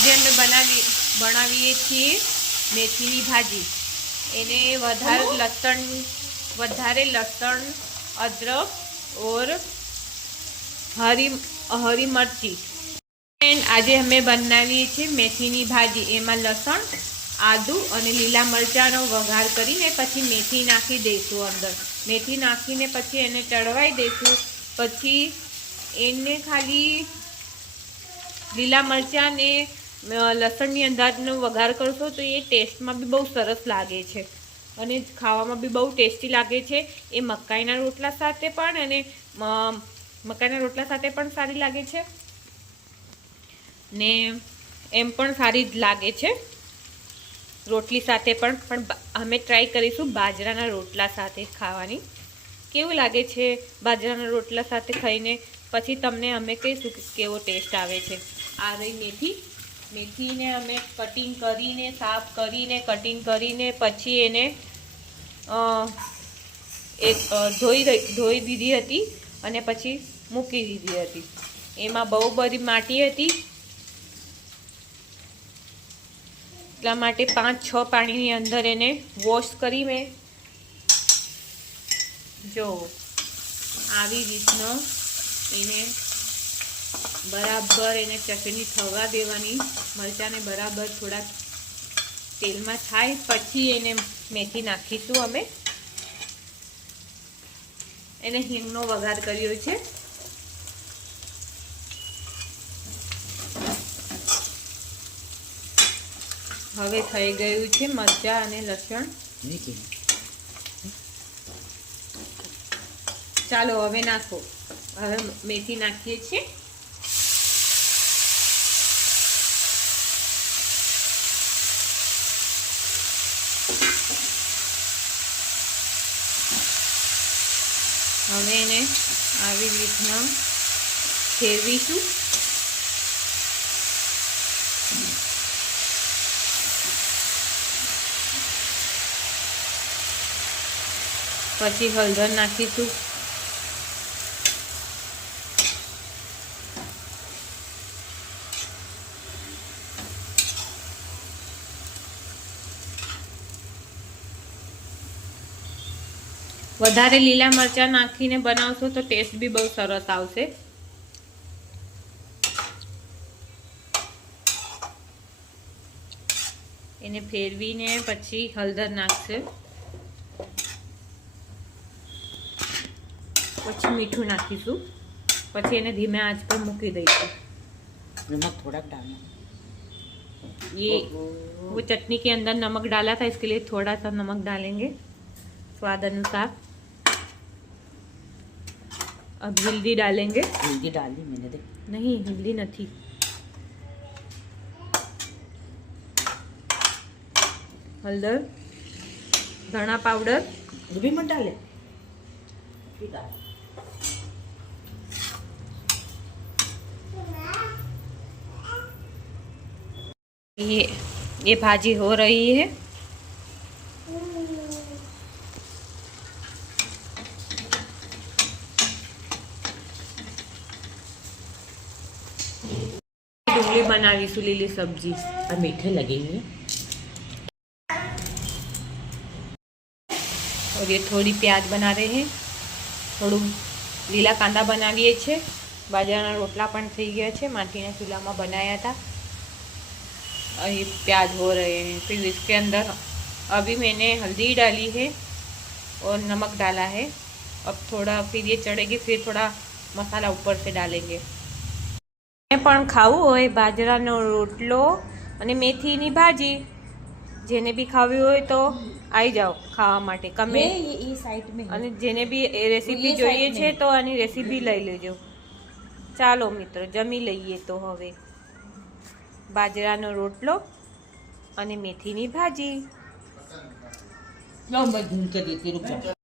આજે અમે બનાવીએ છીએ મેથીની ભાજી। એને વધારે લસણ अदरक और हरी मरची एंड आज हमें बनावीए छे मेथीनी भाजी। एमां लसण आदू अने लीला मरचानो वघार करीने पछी मेथी नाखी दईशुं अंदर। मेथी नाखीने पछी एने चढ़वाई दईशुं। पछी एने खाली लीला मरचा ने लसणनी अंदरनो वघार करशो तो ये टेस्ट में भी बहुत सरस लागे छे અને ખાવામાં બી બહુ ટેસ્ટી લાગે છે। એ મકાઈના રોટલા સાથે પણ અને મકાઈના રોટલા સાથે પણ સારી લાગે છે ને એમ પણ સારી જ લાગે છે રોટલી સાથે પણ અમે ટ્રાય કરીશું બાજરાના રોટલા સાથે ખાવાની કેવું લાગે છે। બાજરાના રોટલા સાથે ખાઈને પછી તમને અમે કહીશું કે કેવો ટેસ્ટ આવે છે। આ રહી मेथी ने अमे कटिंग करीने साफ करीने कटिंग करीने पछी एने धोई दीधी हती अने पछी मूकी दीधी हती। एमां बहु बधी माटी हती એટલા માટે 5-6 પાણીની અંદર એને વોશ કરી મેં જો આવી રીતનો એને बराबर एने चटनी थवा देवानी। मरचा ने बराबर थोड़ा तेल में थाय पछी एने मेथी नाखीशुं। अमे एने हींगनो वघार कर्यो छे। हवे थई गयुं छे मरचा अने लसण। चालो हवे नाखो। हवे मेथी नाखीए छे। हवे ने आवी रीतना फेरवीशुं। पछी हळदर नाखीशुं। વધારે લીલા મરચા નાખીને બનાવશો તો ટેસ્ટ બી બહુ સરસ આવશે। એને ફેરવીને પછી હળદર નાખશે પછી મીઠું નાખીશું પછી એને ધીમે આંચ પર મૂકી દઈશું। नमक थोड़ा डालना। ये वो चटनी के अंदर नमक डाला था इसके लिए थोड़ा सा नमक डालेंगे स्वाद अनुसार। अब हल्दी डालेंगे। हल्दी डाली मैंने देख। नहीं हल्दी नहीं। हल्दर धना पाउडर भी मत डाले। ये भाजी हो रही है। डूंगली बनावीशुं लीली सब्जी और मीठे लगेंगे। और ये थोड़ी प्याज बना रहे हैं। थोड़ू लीला कांदा बनावीए छे। बाજરાના રોટલા પણ થઈ ગયા છે। માટીના ચૂલામાં बनाया था। ये प्याज हो रहे हैं। फिर इसके अंदर अभी मैंने हल्दी डाली है और नमक डाला है। अब थोड़ा फिर ये चढ़ेगी फिर थोड़ा मसाला ऊपर से डालेंगे। पण खावू होय बाજરાનો રોટલો અને મેથીની ભાજી જેને બી ખાવી હોય તો આવી જાઓ ખાવા માટે કમે ये साइड में અને જેને બી એ રેસીપી જોઈએ છે તો આની રેસીપી લઈ લેજો। ચાલો મિત્રો જમી લઈએ તો હવે બાજરાનો રોટલો અને મેથીની ભાજી। लो मैं ढूंढ के देती रुक जा।